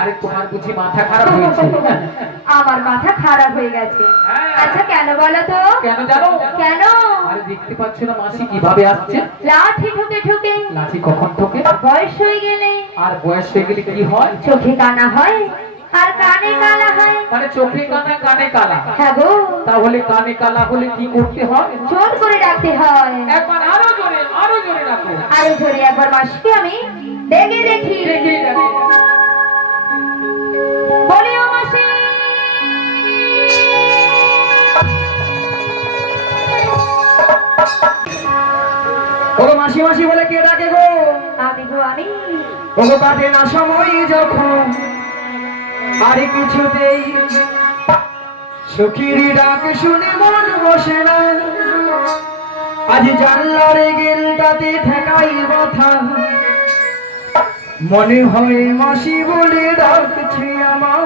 আরে তোমার বুঝি মাথা খারাপ হয়েছে? আমার মাথা খারাপ হয়ে গেছে। আচ্ছা কেন বলো তো? কেন জানো? কেন? আরে দেখতে পাচ্ছ না মাসি কিভাবে আসছে? লাঠি ঠুকে ঠুকে। লাঠি কখন ঠোকে? বয়স হয়ে গেলে। আর বয়স হয়ে গেলে কি হয়? চোখে কানা হয় আর কানে কালা হয়। মানে চোখে কানা কানে কালা? হ্যাঁ গো। তাহলে কানে কালা হলে কি করতে হয়? জোর করে ডাকতে হয়। একবার আরো জোরে রাখো। আরো জোরে একবার মাসিকে আমি ডেকে দেখি। বলি ও মাসি। ওগো মাসি মাসি বলে কে ডাকে গো? আমি গো আমি। ওগো কাটে না সময় যখন আরে কিছুতেই সখীর ডাক শুনে মন বসে না। আজ জানলার গেলটাতে ঠেকাই কথা মনে হয় মাসি বলে ডাকছি আমার।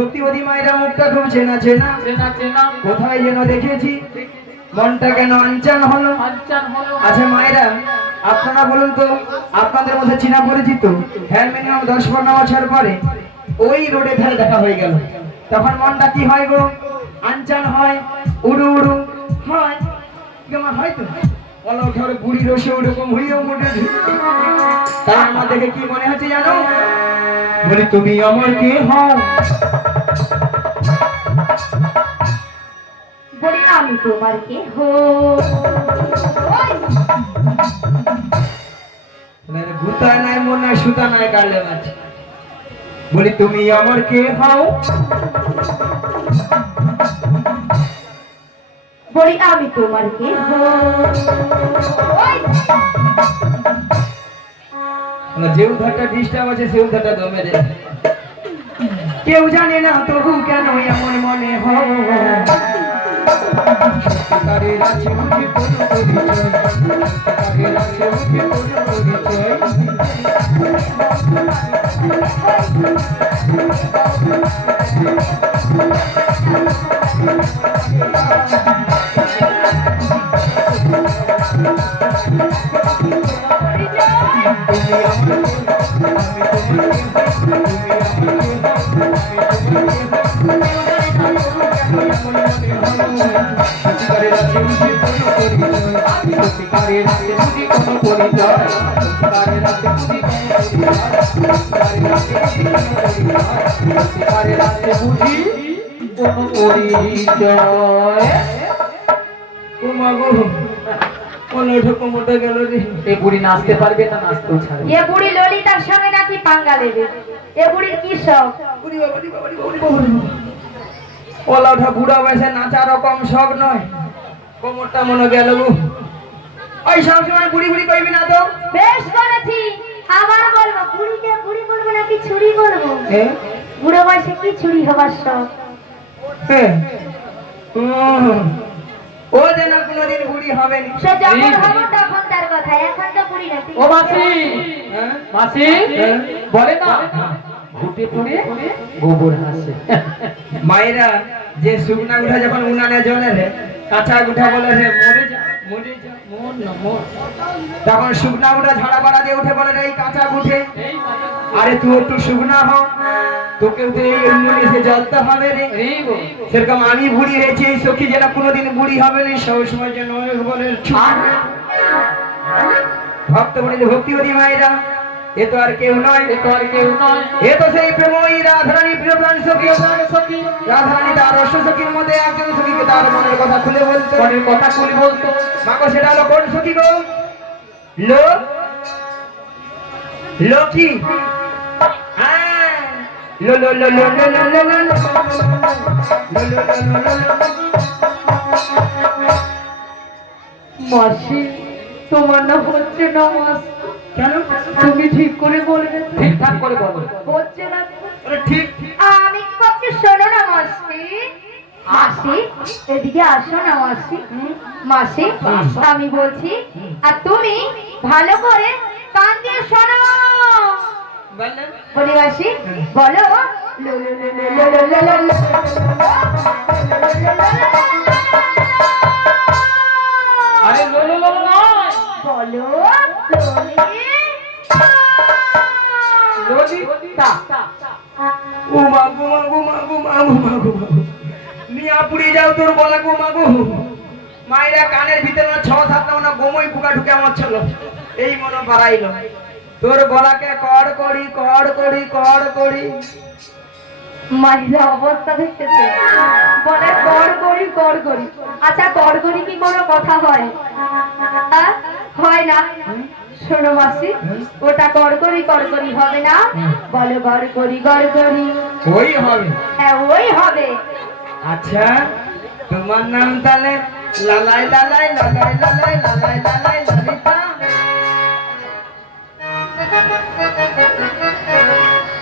ভক্তিবতী মায়েরা মুখটা খুব চেনা চেনা কোথায় যেন দেখেছি, মনটা কেন আনচান হলো। আচ্ছা মায়েরা আপনারা বলুন তো, আপনাদের মধ্যে চেনা পরিচিত হ্যাঁ মিনিমাম 10-15 বছর পরে ওই রোডে ধারে দেখা হয়ে গেল, তখন মনটা কি হয় গো? আনচান হয়, উড়ু উড়ু হয়। কেমন হয়তো বলা ওঠে বুড়ি রসে ওরকম হইও মোটে। তাই আমার দেখে কি মনে হচ্ছে জানো? বলি তুমি আমার কে হও? বলি আমি তোমার কে হো? ভূতা নাই মন নাই সুতা নাই কাটলে আছে। বলি তুমি আমার কে হও? বলি আমি তোমার কে হো? যে উদ্ধারটা ডিস্টার্ব আছে সে উদ্ধারটা দমে রে। কেউ জানে না তবু কেন এমন মনে হয়? সত্যিকারের আছে মুখে কোনো পরিচয়, সত্যিকারের আছে মুখে কোনো পরিচয়। বলো ওঠো কোমরটা গেল রে। এই বুড়ি নাচতে পারবে না, নাচতেও ছাড়বে। এ বুড়ি ললিতার সঙ্গে নাকি পাঙ্গা নেবে? এ বুড়ির কি শখ? ওরে বাবা রে বাবা রে বাবা রে বাবা রে বাবা। ওলা ওঠা বুড়া বয়সে নাচারও কম শখ নয়, কোমরটা মনে গেল গো। ওই সবসময় বুড়ি বুড়ি কইবি না তো। বেশ করেছি, আবার বলবো। বুড়িকে বুড়ি বলবো নাকি ছুরি বলবো? হ্যাঁ বুড়ো বয়সে কি ছুরি হবার শখ? হ্যাঁ ও যেন কোনোদিন বুড়ি হবে না। সে যখন হবো তখন তার কথা, এখন তো বুড়ি নাকি। ও মাসি, হ্যাঁ মাসি হ্যাঁ। বলে না ঘুটে পড়ে গোবর হাসে। মায়েরা যে শুকনা গুঠা যখন উনানে জ্বলে রে, কাঁচা গুঠা বলে রে মরে যা মরে যা মর না মর, তখন শুকনা গুঠা ঝাড়া পাড়া দিয়ে উঠে বলে রে এই কাঁচা গুঠে এই আরে তুই একটু শুকনা হ, তোকেও তো এই মুনিতে জ্বলতে হবে রে। এই গো সেরকম আমি বুড়ি হয়েছি, এই সখী যেটা কোনোদিন বুড়ি হবে না, সব সময় যেন অনেক বলে ভক্ত বলে ভক্তি করি মায়েরা, এ তো আর কেউ নয়, এ তো আর কেউ নয়, এ তো সেই প্রেমই রাধারানী প্রিয় প্রাণ সখী। রাধারানী তার অশ্ব সখীর মধ্যে একজন সখীকে তার মনের কথা খুলে বলতো, মনের কথা খুলে বলতো। মাগো সেটা হলো কোন সখী গো? লো লকি। হ্যাঁ লো লো লো লো লো লো লো লো লো লো লো লো লো লো। মাসি, তোমার না হচ্ছে না মাস। কেন? তুমি ঠিক করে বলবে তো? ঠিকঠাক করে বলো। হচ্ছে না তো? আরে ঠিক আমি কি করছি শোনো না মাসি। মাসি এদিকে আসো না মাসি। মাসি আমি বলছি, আর তুমি ভালো করে কান দিয়ে শোনো। বলেন। বলি মাসি, বলো লো লো লো লো লো লো লো লো। আরে লো লো লো নয়, বলো ললিতা। ও মা গো মা গো মা গো মা গো মা গো মা গো। মিয়া পুড়িয়ে যাও তোর গলা গো মা গো। মায়েরা কানের ভিতরে না 6-7টা না গোমই পোকা ঢুকে আমার ছিল, এই মনে বাড়াইলো তোর গলাকে কড় করি কড় করি কড় করি। মাইরা অবস্থা দেখতেছে, বলে কর করি কর করি। আচ্ছা কর করি কি কোনো কথা হয়? হয় না। শোনো মাসি, ওটা কর করি হবে না, বলো গর করি ওই হবে। হ্যাঁ ওই হবে। আচ্ছা তোমার নাম তাহলে লালাই লালাই লালাই লালাই লালাই লালাই ললিতা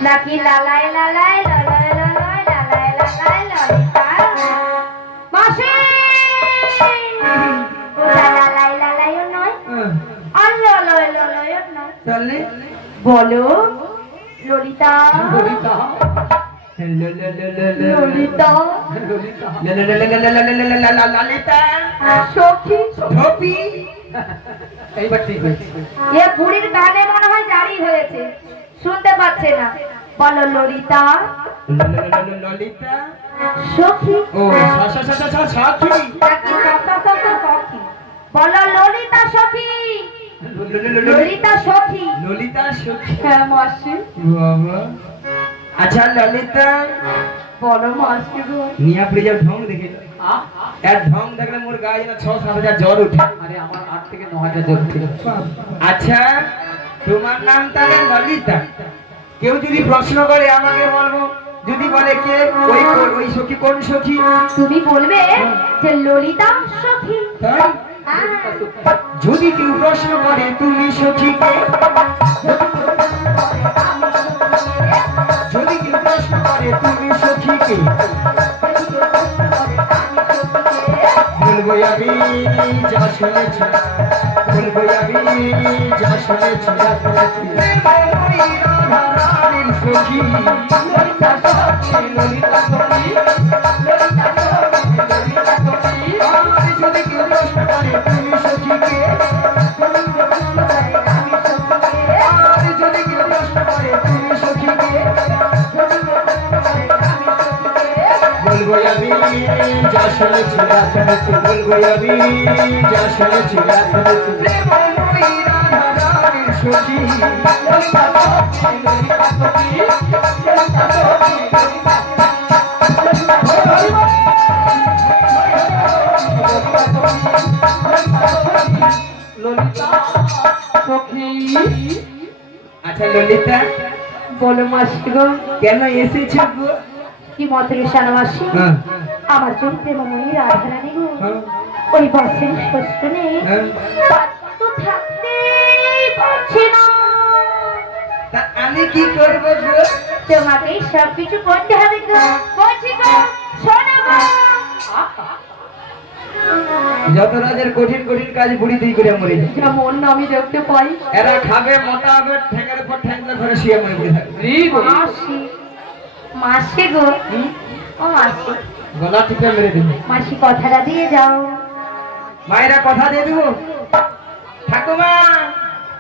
নাকি লালাই লালাই লালাই লালাই লালাই লালাই ললিতা? মাসি ওটা লালাই লালাইও নয়, আর ললয় ললয়ও নয়। তাহলে বলো ললিতা ললিতা, ললিতা ললিতা সখী। ধপি। এইবার ঠিক হয়েছে। এ বুড়ির গানে মনে হয় জারি হয়েছে, শুনতে পাচ্ছে না। বলো ললিতা ললিতা সখী। ও সাথী। নাকি সখী? বলো ললিতা সখী। ললিতা সখী। ললিতা সখী। হ্যাঁ মাসি। বাবা আচ্ছা ললিতা বলো মাসি গো। মিয়া পুরি যাও ঢং দেখে এর ঢং দেখলে মোর গায়ে যেন 6-7 জ্বর উঠে। আরে আমার 8 থেকে 9,000 জ্বর ছিল। আচ্ছা তোমার নাম তাহলে ললিতা, কেউ যদি প্রশ্ন করে আমাকে বলবো, যদি বলে কে ওই ওই সখী কোন সখী, তুমি বলবে যে ললিতা সখী। তাই যদি কেউ প্রশ্ন করে তুমি সখী কে, যদি কেউ প্রশ্ন করে তুমি সখী কে, বলবো আমি যা শুনেছি, বলবো আমি যা শুনেছি, রাধারানীর সখী ললিতা সখী ললিতা সখী ললিতা সখী ললিতা সখী। আর যদি কেউ প্রশ্ন করে তুমি সখী কে, আর যদি কেউ প্রশ্ন করে তুমি সখী কে, বলবো আমি যা শুনেছি, বলবো আমি যা শুনেছি, প্রেমময়ী রাধারানীর সখী ললিতা সখী ললিতা সখী ললিতা সখী ললিতা সখী। সখী। আচ্ছা ললিতা, বলো মাসি গো, কেন এসেছো গো? কি মতের ইশারা মাসি? হ্যাঁ, আমার জন্য প্রেমময়ী রাধারানী গো, হ্যাঁ, ওই বাসের শ্বশুরে হ্যাঁ। তো থাকতেই পারছি না। তা আমি কি করবো গো? তোমাকেই সবকিছু করতে হবে গো। বলছি গো, শোনো গো। যত রাজের কঠিন কঠিন কাজ বুড়ি তুই করে মরে যায়। যেমন আমি দেখতে পাই এরা খাবে মোটা হবে, ঠেঙ্গার পর ঠেঙ্গা ঘরে শুয়ে মরে পড়ে থাকবে। মাসি, মাসি গো, হুম? ও মাসি, গলা টিপে মেরে দেবে। মাসি কথাটা দিয়ে যাও। মায়েরা কথা দিয়ে দেবো, ঠাকুমা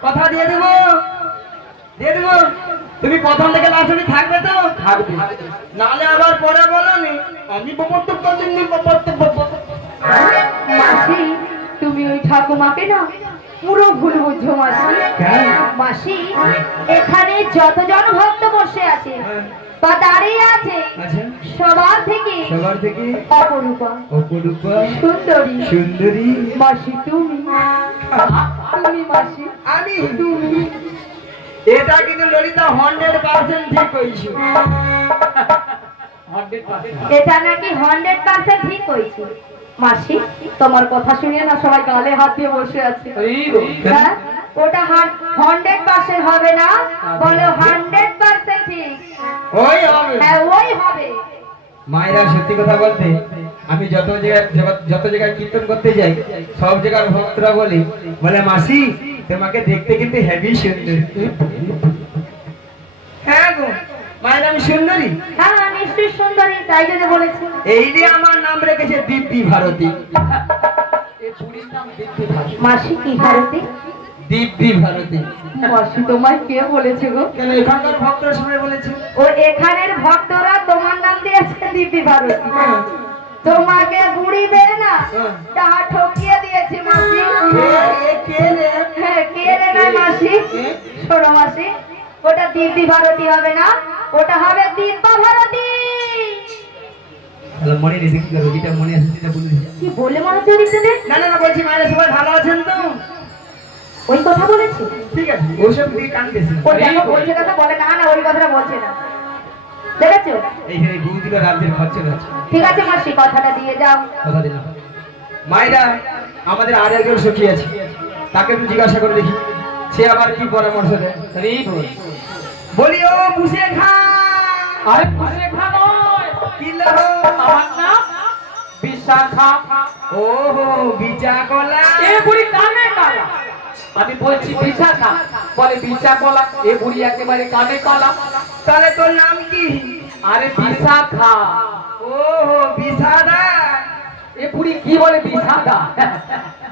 কথা দিয়ে দেবো, দিয়ে দেবো। তুমি প্রথম থেকে লাস্ট অবধি থাকবে তো? থাকবে। নালে আবার পরে বলো নি আমি বপত্তর করছি মাসি, তুমি ওই ঠাকুমাকে না পুরো ভুল বুঝছো মাসি। কেন? মাসি, এখানে যতজন ভক্ত বসে আছে বা দাঁড়িয়ে আছে, আচ্ছা, সবার থেকে সবার থেকে অপরূপা, অপরূপা সুন্দরী সুন্দরী মাসি তুমি। তুমি মাসি, আমি। তুমি। এটা কিন্তু ললিতা 100% ঠিক হয়েছে। এটা নাকি 100% ঠিক হয়েছে। মাসি, তোমার কথা শুনে না সবাই গালে হাত দিয়ে বসে আছে। হ্যাঁ, ওটা 100% হবে না, বলো 100% ঠিক। ওই হবে। হ্যাঁ, ওই হবে। মায়েরা সত্যি কথা বলতে, আমি যত জায়গায় কীর্তন করতে যাই, সব জায়গার ভক্তরা বলে মাসি তোমাকে দেখতে কিন্তু হেভি সুন্দর। হ্যাঁ গো, মায়ের আমি সুন্দরী। হ্যাঁ, নিশ্চয়ই সুন্দরী, তাই জন্য বলেছি। এই যে আমার নাম রেখেছে দিব্যি ভারতী। মাসি কি ভারতী? দিব্যি ভারতী। মাসি তোমায় কে বলেছে গো? কেন এখানকার ভক্তরা সবাই বলেছে? ও এখানের ভক্তরা তোমার নাম দিয়েছে দিব্যি ভারতী। তোমাকে বুড়ি বের না তা ঠকিয়ে দিয়েছে মাসি। কে রে? হ্যাঁ, কে রে না মাসি? শোনো মাসি, ওটা দিব্যি ভারতী হবে না, ওটা হবে দিব্যা ভারতী। মনে নেই, কি করবো, যেটা মনে আছে সেটা বলে দিই। কি বলে মনে হচ্ছে দিচ্ছে? না না না, বলছি মায়েরা সবাই ভালো আছেন তো? ওই কথা বলেছে? ঠিক আছে, ওসব দিয়ে কানতেছে। ওই দেখো বলছে কথা বলে না, না ওই কথাটা বলছে না, দেখেছো? এইখানে বৌদিরা রাজ্যের খরচা আছে। ঠিক আছে মাসি, কথাটা দিয়ে যাও। কথা দিলাম। মায়েরা, আমাদের আর একজন সখী আছে, তাকে একটু জিজ্ঞাসা করে দেখি সে আবার কি পরামর্শ দেয়। বলি ও বুঝে খা। আরে পুষে খা নয়, কি লো? আমার নাম বিশাখা। ও হো, বিচা কলা। এ বুড়ি কানে কালা। আমি বলছি বিশাখা, বলে বিচা কলা। এ বুড়ি একেবারে কানে কালা। তাহলে তোর নাম কি? আরে বিশাখা। ও হো, বিষাদা। এ বুড়ি কি বলে বিশাখা?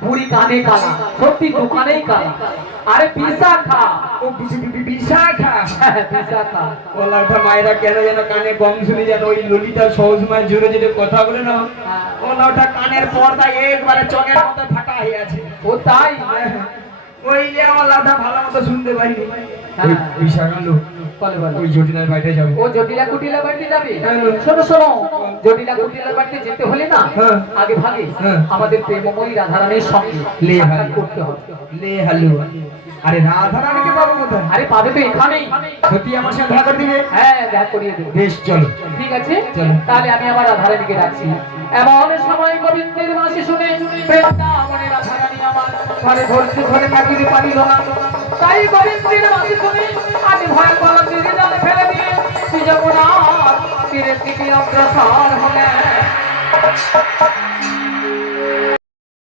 বুড়ি কানে কালা, সত্যি দোকানেই কালা। আরে বিশাখা। ও বিশাখা। বিশাখা। ওলাটা মায়েরা কেন যেন কানে কম শুনি, যেন ওই ললিতা সহজমায় জোরে জোরে কথা বলে না, ওলাটা কানের পর্দা একবারে চকের মতো ফাটা হয়ে আছে। ও তাই? ওই যে আমার লাঠা ভালো মতো শুনতে পাইনি। হ্যাঁ। ওই সাগালো বলে বলে। ওই জটিলার বাইরে যাবে। ও জটিলা কুটিলা বাড়িতে যাবে? হ্যাঁ। শোনো শোনো, জটিলা কুটিলা বাড়িতে যেতে হলে না হ্যাঁ। আগে ভাগে হ্যাঁ। আমাদের প্রেমময়ী রাধারানীর সঙ্গে লে সাক্ষাৎ হালু। করতে হবে। লে হালু। আরে রাধা রানীকে পাবো কোথায়? আরে পাবে তো এখানেই। সত্যি আমার সাথে দেখা করে দিবে? হ্যাঁ, দেখা করিয়ে দেবো। বেশ, চলো। ঠিক আছে, চলো। তাহলে আমি আবার রাধারানীকে ডাকছি। এমন সময় গোবিন্দের বাঁশি শুনে বৃন্দাবনে রাধারানী আমার ঘরে ধরছে, ঘরে থাকিতে পারিল না। তাই গোবিন্দের বাঁশি শুনে আজ ভয়ঙ্কর তীরে জলে ফেলে দিয়ে শ্রী যমুনার তীরের দিকে অগ্রসর হলেন।